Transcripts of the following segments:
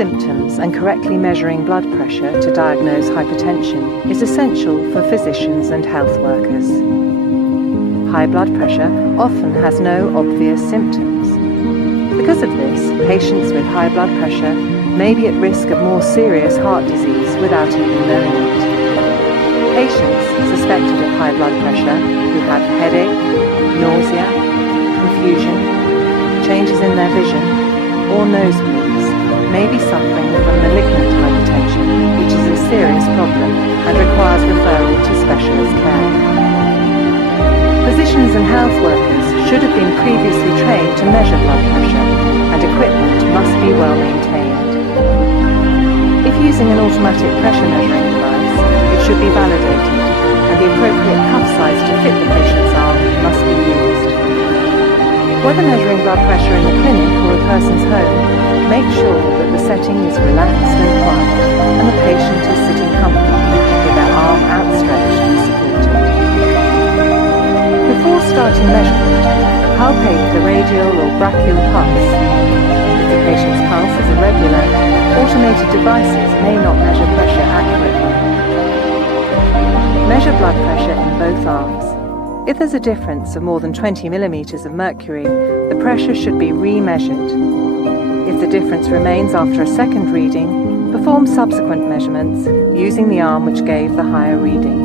symptoms and correctly measuring blood pressure to diagnose hypertension is essential for physicians and health workers. High blood pressure often has no obvious symptoms. Because of this, patients with high blood pressure may be at risk of more serious heart disease without even knowing it. Patients suspected of high blood pressure who have headache, nausea, confusion, changes in their vision, or nosebleeds may be suffering from malignant hypertension, which is a serious problem and requires referral to specialist care. Physicians and health workers should have been previously trained to measure blood pressure, and equipment must be well maintained. If using an automatic pressure measuring device, it should be validated, and the appropriate cuff size to fit the patient's arm must be used. Whether measuring blood pressure in the clinic or a person's home, make sure that the setting is relaxed and quiet, and the patient is sitting comfortably with their arm outstretched and supported. Before starting measurement, palpate the radial or brachial pulse. If the patient's pulse is irregular, automated devices may not measure pressure accurately. Measure blood pressure in both arms. If there's a difference of more than 20 millimeters of mercury, the pressure should be re-measured. If the difference remains after a second reading, perform subsequent measurements using the arm which gave the higher reading.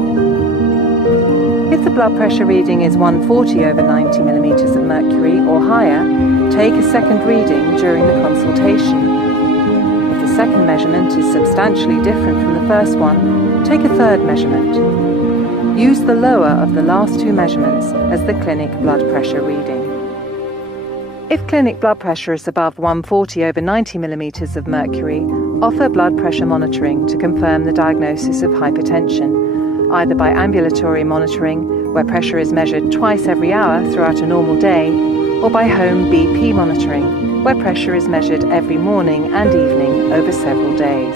If the blood pressure reading is 140 over 90 millimeters of mercury or higher, take a second reading during the consultation. If the second measurement is substantially different from the first one, take a third measurement. Use the lower of the last two measurements as the clinic blood pressure reading. If clinic blood pressure is above 140 over 90 millimeters of mercury, offer blood pressure monitoring to confirm the diagnosis of hypertension, either by ambulatory monitoring, where pressure is measured twice every hour throughout a normal day, or by home BP monitoring, where pressure is measured every morning and evening over several days.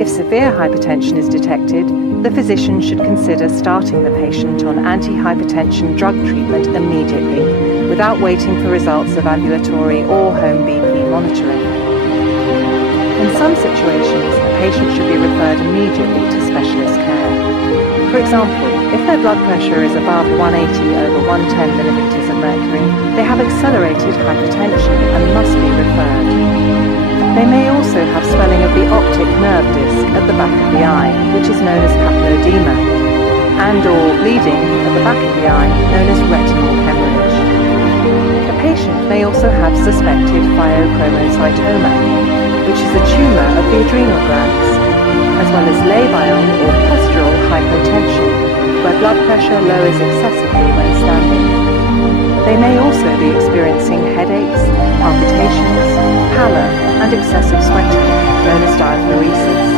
If severe hypertension is detected, the physician should consider starting the patient on anti-hypertension drug treatment immediately, without waiting for results of ambulatory or home BP monitoring. In some situations, a patient should be referred immediately to specialist care. For example, if their blood pressure is above 180 over 110 millimeters of mercury, they have accelerated hypertension and must be referred. They may also have swelling of the optic nerve disc at the back of the eye, which is known as papilledema, and/or bleeding at the back of the eye, known as retinal hemorrhage. The patient may also have suspected pheochromocytoma, which is a tumor of the adrenal glands, as well as labile or postural hypotension, where blood pressure lowers excessively when standing. They may also be experiencing headaches, palpitations, pallor, and excessive sweating, known as diaphoresis.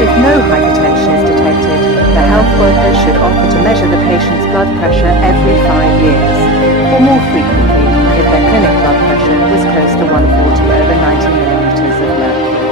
If no hypertension is detected, the health worker should offer to measure the patient's blood pressure every 5 years, or more frequently if their clinic blood pressure was close to 140 over 90 millimeters of mercury.